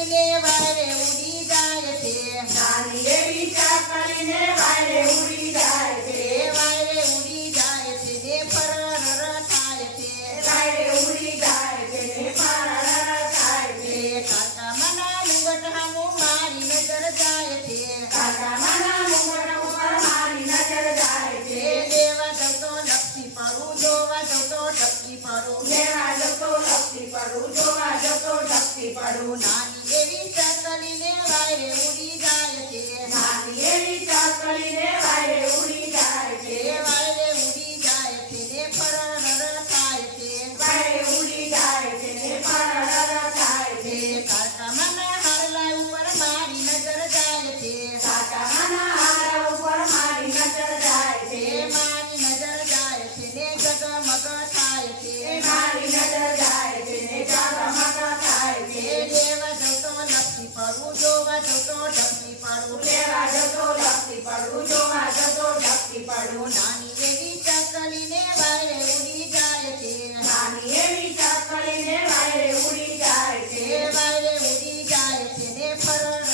ચાકલીને વારે ઉડી જાય છે. નાની એવી ચાકલીને વારે ઉડી જાય છે. વારે ઉડી જાય છે ને ફરર થાય છે. વારે ઉડી જાય છે ને ફરર થાય છે. કાકામાના મુગટ હામું મારી નજર જાય છે. કાકામાના મુગટ ઉપર મારી નજર જાય છે. દેવા જતો લપસી પડું, જોવા જતો ટપકી પડું. લેવા જતો લપસી પડું, જોવા જતો ઢપકી પડું. નાની એવી ચાકલીને વારે ઉડી જાય છે. નાની એવી ચાકલીને વારે ઉડી જાય છે. વારે ઉડી જાય છે ને ફરર થાય છે. વારે ઉડી જાય છે ને ફરર થાય છે. કાકામાના હારલા ઉપર મારી નજર જાય છે. કાકામાના હારા ઉપર મારી નજર જાય છે. મારી નજર જાય છે ને જગમગ થાય છે. મારી નજર જાય છે ને ઝગમગ થાય છે. દેવા જતો લપસી પડું, જોવા જતો ઢપકી પડું. લેવા જતો લપસી પડું, જોવા જતો ઢપકી પડું. નાની એવી ચાકલીને વારે ઉડી જાય છે. નાની એવી ચાકલીને વારે ઉડી જાય છે. વારે ઉડી જાય છે ને ફરર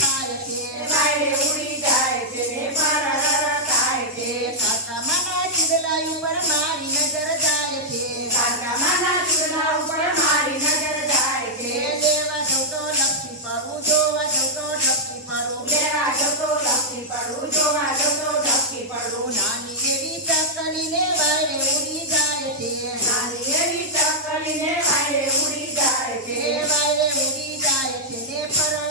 થાય છે. વારે ઉડી જાય છે ને ફરર થાય છે. કાકામાના ચીડલા ઉપર મારી નજર જાય છે. કાકામાના ચૂલા ઉપર મારી નજર જાય છે. દેવા જતો લપસી પડું, જોવા જતો ઢપકી પડું. લેવા જતો લપસી પડું, જોવા જતો ઢપકી પડું. નાની એવી ચાકલીને વારે ઉડી જાય છે. નાની એવી ચાકલીને વારે ઉડી જાય છે. વારે ઉડી જાય છે ને ફરર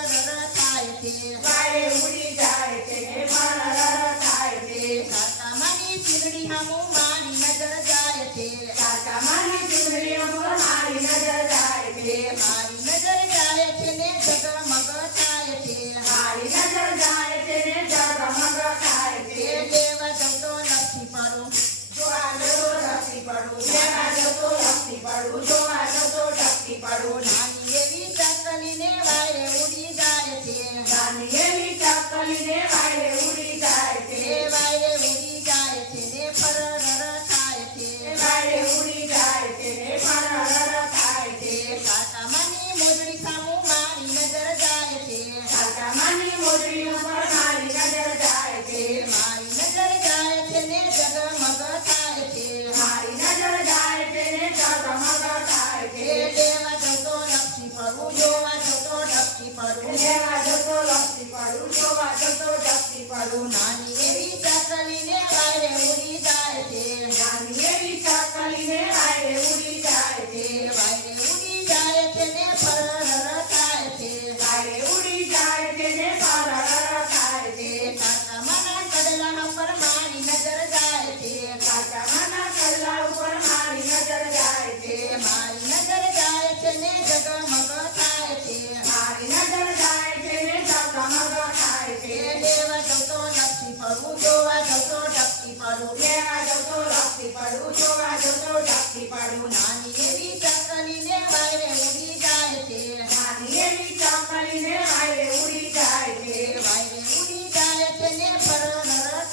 થાય છે. વારે ઉડી જાય છે ને ફરર થાય છે. કાકામાની ચીડડી હામું મારી નજર જાય છે. કાકામાની ચૂંદડી ઉપર મારી નજર જાય છે. મારી નજર જાય છે ને જગમગ થાય છે. મારી નજર જાય છે ને ઝગમગ થાય છે. દેવા જતો લપસી પડું, જોવા જતો ઢપકી પડું. લેવા જતો લપસી પડું, જોવા જતો ઢપકી પડું. નાની એવી ચાકલીને વારે ઉડી જાય છે. નાની એવી ચાકલીને વારે ઉડી જાય છે. વારે ઉડી જાય છે ને ફરર થાય છે. વારે ઉડી જાય છે ને ફરર થાય છે. કાકામાની મોજડી સામું મારી નજર જાય છે. કાકામાની મોજડી ઉપર મારી નજર જાય છે. મારી નજર જાય છે ને જગમગ થાય છે. મારી નજર જાય છે ને ઝગમગ થાય છે. દેવા જતો લપસી પડું, જોવા જતો ઢપકી પડું. લેવા જતો લપસી પડું, જોવા જતો ઢપકી પડું. નાની એવી ચાકલીને વારે ઉડી જાય છે. નાની એવી ચાકલીને વારે ઉડી જાય છે. વારે ઉડી જાય છે ને ફરર થાય છે. વારે ઉડી જાય છે ને ફરર થાય છે. કાકામાના કડલા પર મારી નજર જાય છે. કાકામાના કડલા ઉપર મારી નજર જાય છે. મારી નજર જાય છે ને જગમગ થાય છે. મારી નજર જાય છે ને ઝગમગ થાય છે. દેવા જતો લપસી પડું, જોવા જતો ઢપકી પડું. લેવા જતો લપસી પડું, જોવા જતો ઢપકી પડું. નાની એવી ચાકલીને વારે ઉડી જાય છે. નાની એવી ચાકલીને વારે ઉડી જાય છે. વારે ઉડી જાય છે ને ફરર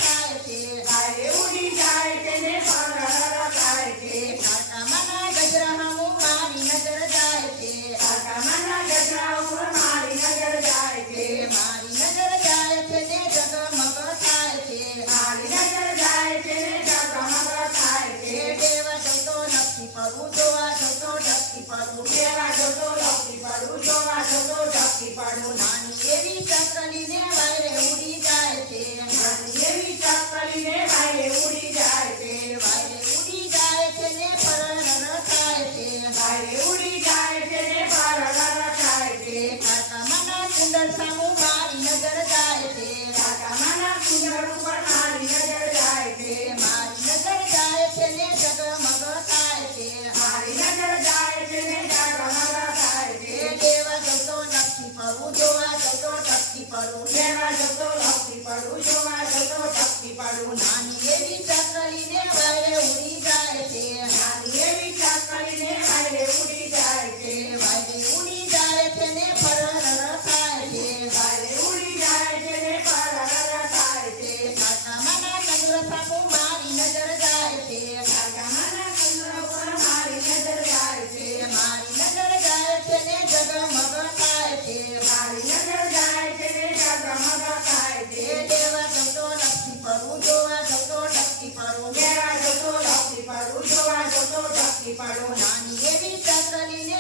થાય છે. વારે ઉડી જાય છે ને ફરર થાય છે. કાકામાના ગજરા હામું મારી નજર જાય છે. કાકામાના ગજરા ઉપર મારી નજર જાય છે. મારી નજર જાય છે ને જગમગ થાય છે. મારી નજર જાય છે ને ઝગમગ થાય છે. દેવા જતો લપસી પડું, જોવા જતો ઢપકી પડું. લેવા જતો લપસી પડું, જોવા જતો ઢપકી પડું. નાની એવી ચાકલીને વારે ઉડી જાય છે. નાની એવી ચાકલીને વારે ઉડી જાય છે. વારે ઉડી જાય છે ને ફરર થાય છે. વારે ઉડી જાય છે ને ફરર થાય છે. કાકામાના કુંડળ સામું મારી નજર જાય છે. કાકામાના કુંડળ ઉપર મારી નજર જાય છે. મારી નજર જાય છે ને જગમગ થાય છે. મારી નજર જાય છે ને ઝગમગ થાય છે. દેવા જતો લપસી પડું, જોવા જતો ઢપકી પડું. લેવા જતો લપસી પડું, જોવા જતો ઢપકી પડું. નાની એવી ચાકલીને વારે ઉડી જાય છે. નાની એવી ચાકલીને વારે ઉડી જાય છે. વારે ઉડી જાય છે ને ફરર થાય છે. વારે ઉડી જાય છે ને ફરર થાય છે. કાકામાના કંદુર સામું મારી નજર જાય છે. કાકામાના કુંડળ ઉપર મારી નજર જાય છે. મારી નજર જાય છે ને જગમગ થાય છે. લેવા જતો લપસી પડું જોવા જતો ઢપકી પડું નાની એવી ચકલીને